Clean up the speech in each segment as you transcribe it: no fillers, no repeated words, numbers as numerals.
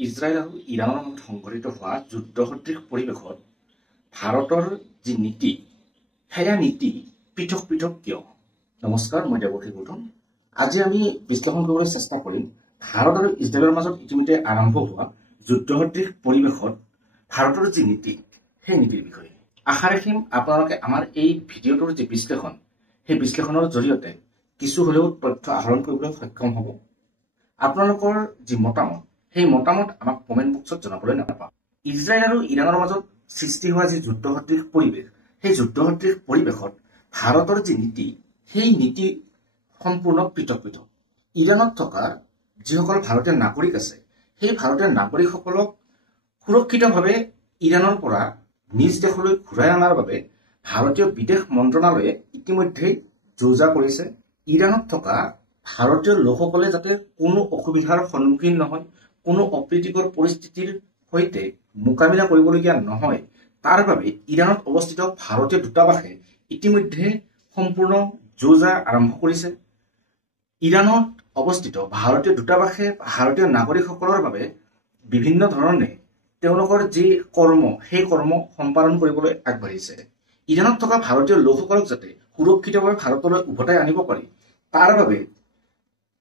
Israel আৰু ইৰাণৰ মাজত সংঘটিত হোৱা যুদ্ধসদৃশ পৰিৱেশত ভাৰতৰ যি নীতি সেয়া নীতি পৃথক পৃথক কিয়? নমস্কাৰ, মই দেৱকী গৌতম। আজি আমি বিশ্লেষণ কৰিবলৈ চেষ্টা কৰিম ভাৰত আৰু ইজৰাইলৰ মাজত ইতিমধ্যে আৰম্ভ হোৱা যুদ্ধসদৃশ পৰিৱেশত ভাৰতৰ যি নীতি সেই নীতিৰ বিষয়ে। আশা ৰাখিম আপোনালোকে আমাৰ এই ভিডিঅ'টোৰ যি বিশ্লেষণ সেই বিশ্লেষণৰ জৰিয়তে কিছু হলেও তথ্য আহৰণ কৰিবলৈ সক্ষম হ'ব। আপোনালোকৰ যি মতামত সেই মতামত আমাক কমেণ্ট বক্সত জনাবলৈ নাপাহৰিব। ইজৰাইল আৰু ইৰাণৰ মাজত সৃষ্টি হোৱা যি যুদ্ধসদৃশ পৰিৱেশ সেই যুদ্ধসদৃশ পৰিৱেশত ভাৰতৰ যি নীতি সেই নীতি সম্পূৰ্ণ পৃথক পৃথক। ইৰাণত থকা যিসকল ভাৰতীয় নাগৰিক আছে সেই ভাৰতীয় নাগৰিকসকলক সুৰক্ষিতভাৱে ইৰাণৰ পৰা নিজ দেশলৈ ঘূৰাই অনাৰ বাবে ভাৰতীয় বিদেশ মন্ত্ৰণালয়ে ইতিমধ্যে যোজা কৰিছে। ইৰাণত থকা ভাৰতীয় লোকসকলে যাতে কোনো অসুবিধাৰ সন্মুখীন নহয়, কোনো অপ্ৰীতিকৰ পৰিস্থিতিৰ সৈতে মোকাবিলা কৰিবলগীয়া নহয়, তাৰ বাবে ইৰাণত অৱস্থিত ভাৰতীয় দূতাবাসে ইতিমধ্যে সম্পূৰ্ণ যোজা আৰম্ভ কৰিছে। ইৰাণত অৱস্থিত ভাৰতীয় দূতাবাসে ভাৰতীয় নাগৰিকসকলৰ বাবে বিভিন্ন ধৰণে তেওঁলোকৰ যি কৰ্ম সেই কৰ্ম সম্পাদন কৰিবলৈ আগবাঢ়িছে। ইৰাণত থকা ভাৰতীয় লোকসকলক যাতে সুৰক্ষিতভাৱে ভাৰতলৈ উভতাই আনিব পাৰি তাৰ বাবে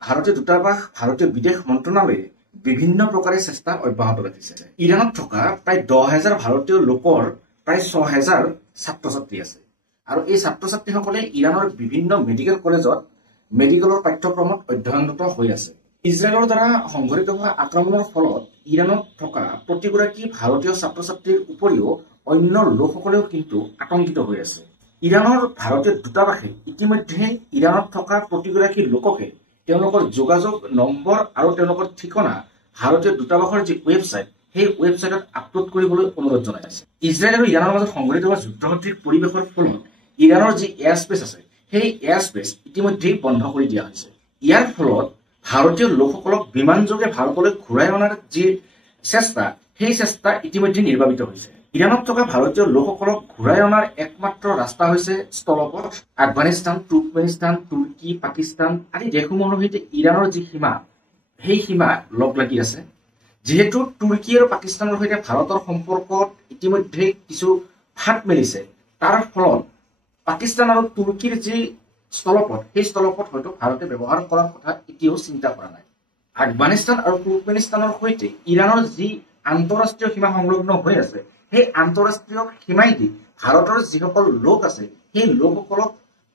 ভাৰতীয় দূতাবাস, ভাৰতীয় বিদেশ মন্ত্ৰণালয়ে বিভিন্ন প্ৰকাৰে চেষ্টা অব্যাহত ৰাখিছে। ইৰাণত থকা প্ৰায় 10,000 ভাৰতীয় লোকৰ প্ৰায় 6,000 ছাত্ৰ ছাত্ৰী আছে আৰু এই ছাত্ৰ ছাত্ৰীসকলে ইৰাণৰ বিভিন্ন মেডিকেল কলেজত মেডিকেলৰ পাঠ্যক্ৰমত অধ্যয়নৰত হৈ আছে। ইজৰাইলৰ দ্বাৰা সংঘটিত হোৱা আক্ৰমণৰ ফলত ইৰাণত থকা প্ৰতিগৰাকী ভাৰতীয় ছাত্ৰ ছাত্ৰীৰ উপৰিও অন্য লোকসকলেও কিন্তু আতংকিত হৈ আছে। ইৰাণৰ ভাৰতীয় দূতাবাসে ইতিমধ্যে ইৰাণত থকা প্ৰতিগৰাকী লোককে তেওঁলোকৰ যোগাযোগ নম্বৰ আৰু তেওঁলোকৰ ঠিকনা ভাৰতীয় দূতাবাসৰ যি ৱেবছাইট সেই ৱেবছাইটত আপলোড কৰিবলৈ অনুৰোধ জনাই আছে। ইজৰাইল আৰু ইৰাণৰ মাজত সংঘটিত হোৱা যুদ্ধসদৃশ পৰিৱেশৰ ফলত ইৰাণৰ যি এয়াৰ স্পেচ আছে সেই এয়াৰ স্পেচ ইতিমধ্যেই বন্ধ কৰি দিয়া হৈছে। ইয়াৰ ফলত ভাৰতীয় লোকসকলক বিমানযোগে ভাৰতলৈ ঘূৰাই অনাৰ যি চেষ্টা সেই চেষ্টা ইতিমধ্যে নিৰ্বাপিত হৈছে। ইৰাণত থকা ভাৰতীয় লোকসকলক ঘূৰাই অনাৰ একমাত্ৰ ৰাস্তা হৈছে স্থলপথ। আফগানিস্তান, তুৰ্কমেনিস্তান, তুৰ্কী, পাকিস্তান আদি দেশসমূহৰ সৈতে ইৰাণৰ যি সীমা সেই সীমা লগ লাগি আছে। যিহেতু তুৰ্কী আৰু পাকিস্তানৰ সৈতে ভাৰতৰ সম্পৰ্কত ইতিমধ্যে কিছু ফাট মেলিছে, তাৰ ফলত পাকিস্তান আৰু তুৰ্কীৰ যি স্থলপথ সেই স্থলপথ হয়তো ভাৰতে ব্যৱহাৰ কৰাৰ কথা এতিয়াও চিন্তা কৰা নাই। আফগানিস্তান আৰু তুৰ্কমেনিস্তানৰ সৈতে ইৰাণৰ যি আন্তঃৰাষ্ট্ৰীয় সীমা সংলগ্ন হৈ আছে সেই আন্তঃৰাষ্ট্ৰীয় সীমাইদি ভাৰতৰ যিসকল লোক আছে সেই লোকসকলক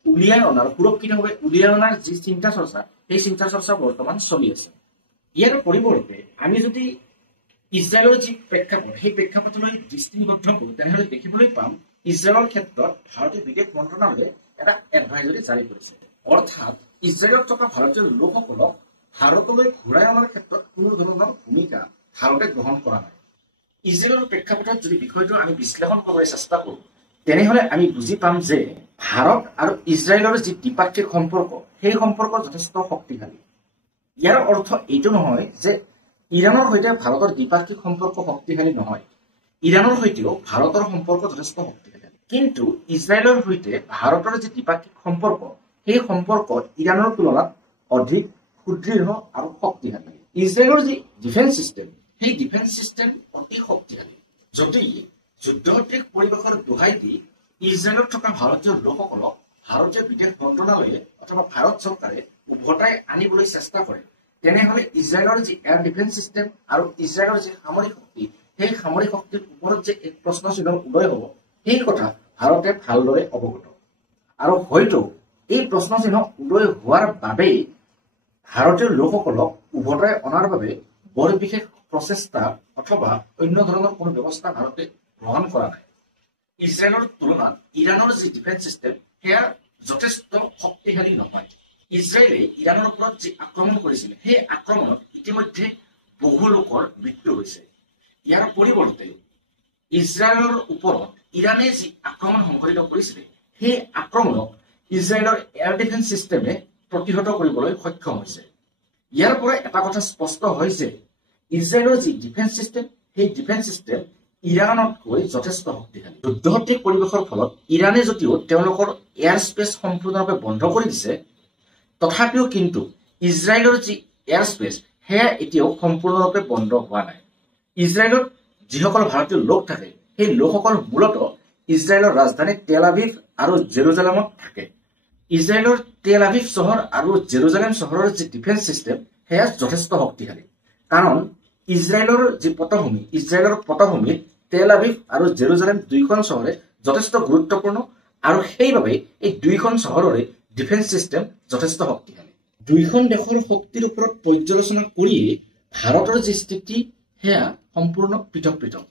উলিয়াই অনাৰ, সুৰক্ষিতভাৱে উলিয়াই অনাৰ যি চিন্তা চৰ্চা সেই চিন্তা চৰ্চা বৰ্তমান চলি আছে। ইয়াৰ পৰিৱৰ্তে আমি যদি ইজৰাইলৰ যি প্ৰেক্ষাপট সেই প্ৰেক্ষাপটলৈ দৃষ্টিবদ্ধ কৰোঁ তেনেহলে দেখিবলৈ পাম ইজৰাইলৰ ক্ষেত্ৰত ভাৰতীয় বিদেশ মন্ত্ৰণালয়ে এটা এডভাইজৰী জাৰি কৰিছে। অৰ্থাৎ ইজৰাইলত থকা ভাৰতীয় লোকসকলক ভাৰতলৈ ঘূৰাই অনাৰ ক্ষেত্ৰত কোনো ধৰণৰ ভূমিকা ভাৰতে গ্ৰহণ কৰা নাই। ইজৰাইলৰ প্ৰেক্ষাপটত যদি বিষয়টো আমি বিশ্লেষণ কৰিবলৈ চেষ্টা কৰোঁ তেনেহলে আমি বুজি পাম যে ভাৰত আৰু ইজৰাইলৰ যি দ্বিপাক্ষিক সম্পৰ্ক সেই সম্পৰ্ক যথেষ্ট শক্তিশালী। ইয়াৰ অৰ্থ এইটো নহয় যে ইৰাণৰ সৈতে ভাৰতৰ দ্বিপাক্ষিক সম্পৰ্ক শক্তিশালী নহয়। ইৰাণৰ সৈতেও ভাৰতৰ সম্পৰ্ক যথেষ্ট শক্তিশালী, কিন্তু ইজৰাইলৰ সৈতে ভাৰতৰ যি দ্বিপাক্ষিক সম্পৰ্ক সেই সম্পৰ্ক ইৰাণৰ তুলনাত অধিক সুদৃঢ় আৰু শক্তিশালী। ইজৰাইলৰ যি ডিফেন্স চিষ্টেম সেই ডিফেন্স চিষ্টেম অতি শক্তিশালী। যদি যুদ্ধসদৃশ পৰিৱেশৰ দোহাই দি ইজৰাইলত থকা ভাৰতীয় লোকসকলক ভাৰতীয় বিদেশ মন্ত্ৰণালয়ে অথবা ভাৰত চৰকাৰে উভতাই আনিবলৈ চেষ্টা কৰে তেনেহলে ইজৰাইলৰ যি এয়াৰ ডিফেন্স চিষ্টেম আৰু ইজৰাইলৰ যি সামৰিক শক্তি সেই সামৰিক শক্তিৰ ওপৰত যে এক প্ৰশ্ন চিহ্ন উদয় হ'ব সেই কথা ভাৰতে ভালদৰে অৱগত। আৰু হয়তো এই প্ৰশ্ন চিহ্ন উদয় হোৱাৰ বাবেই ভাৰতীয় লোকসকলক উভতাই অনাৰ বাবে বৰ বিশেষ প্ৰচেষ্টা অথবা অন্য ধৰণৰ কোনো ব্যৱস্থা ভাৰতে গ্ৰহণ কৰা নাই। ইজৰাইলৰ তুলনাত ইৰাণৰ যি ডিফেন্স চিষ্টেম সেয়া যথেষ্ট শক্তিশালী নহয়। ইজৰাইলে ইৰাণৰ ওপৰত যি আক্ৰমণ কৰিছিল সেই আক্ৰমণত ইতিমধ্যে বহু লোকৰ মৃত্যু হৈছে। ইয়াৰ পৰিৱৰ্তে ইজৰাইলৰ ওপৰত ইৰাণে যি আক্ৰমণ সংঘটিত কৰিছিলে সেই আক্ৰমণক ইজৰাইলৰ এয়াৰ ডিফেন্স চিষ্টেমে প্ৰতিহত কৰিবলৈ সক্ষম হৈছে। ইয়াৰ পৰা এটা কথা স্পষ্ট হয় যে ইজৰাইলৰ যি ডিফেন্স চিষ্টেম সেই ডিফেন্স চিষ্টেম ইৰাণতকৈ যথেষ্ট শক্তিশালী। যুদ্ধসদৃশ পৰিৱেশৰ ফলত ইৰাণে যদিও তেওঁলোকৰ এয়াৰ স্পেচ সম্পূৰ্ণৰূপে বন্ধ কৰি দিছে তথাপিও কিন্তু ইজৰাইলৰ যি এয়াৰ স্পেচ সেয়া এতিয়াও সম্পূৰ্ণৰূপে বন্ধ হোৱা নাই। ইজৰাইলত যিসকল ভাৰতীয় লোক থাকে সেই লোকসকল মূলতঃ ইজৰাইলৰ ৰাজধানী টেল আভিভ আৰু জেৰুজালেমত থাকে। ইজৰাইলৰ টেল আভিভ চহৰ আৰু জেৰুজালেম চহৰৰ যি ডিফেন্স চিষ্টেম সেয়া যথেষ্ট শক্তিশালী, কাৰণ ইজৰাইলৰ যি পটভূমি, ইজৰাইলৰ পটভূমিত টেল আভিভ আৰু জেৰুজালেম দুইখন চহৰে যথেষ্ট গুৰুত্বপূৰ্ণ আৰু সেইবাবে এই দুইখন চহৰৰে ডিফেন্স চিষ্টেম যথেষ্ট শক্তিশালী। দুইখন দেশৰ শক্তিৰ ওপৰত পৰ্যালোচনা কৰিয়ে ভাৰতৰ যি স্থিতি সেয়া সম্পূৰ্ণ পৃথক পৃথক।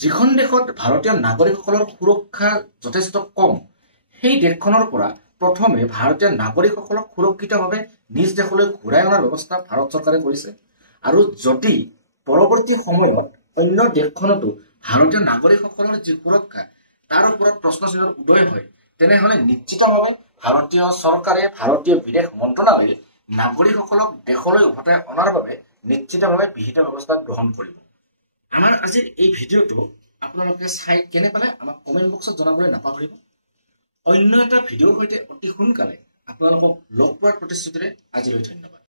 যিখন দেশত ভাৰতীয় নাগৰিকসকলৰ সুৰক্ষা যথেষ্ট কম, সেই দেশখনৰ পৰা প্ৰথমে ভাৰতীয় নাগৰিকসকলক সুৰক্ষিতভাৱে নিজ দেশলৈ ঘূৰাই অনাৰ ব্যৱস্থা ভাৰত চৰকাৰে কৰিছে। আৰু যদি পৰৱৰ্তী সময়ত অন্য দেশখনতো ভাৰতীয় নাগৰিকসকলৰ যি সুৰক্ষা তাৰ ওপৰত প্ৰশ্নচিহ্নৰ উদয় হয়, তেনেহলে নিশ্চিতভাৱে ভাৰতীয় চৰকাৰে, ভাৰতীয় বিদেশ মন্ত্ৰণালয়ে নাগৰিকসকলক দেশলৈ উভতাই অনাৰ বাবে নিশ্চিতভাৱে বিহিত ব্যৱস্থা গ্ৰহণ কৰিব। আমাৰ আজিৰ এই ভিডিঅ'টো আপোনালোকে চাই কেনে পালে আমাক কমেণ্ট বক্সত জনাবলৈ নাপাহৰিব। অন্য এটা ভিডিঅ'ৰ সৈতে অতি সোনকালে আপোনালোকক লগ পোৱাৰ প্ৰতিশ্ৰুতিৰে আজিলৈ ধন্যবাদ।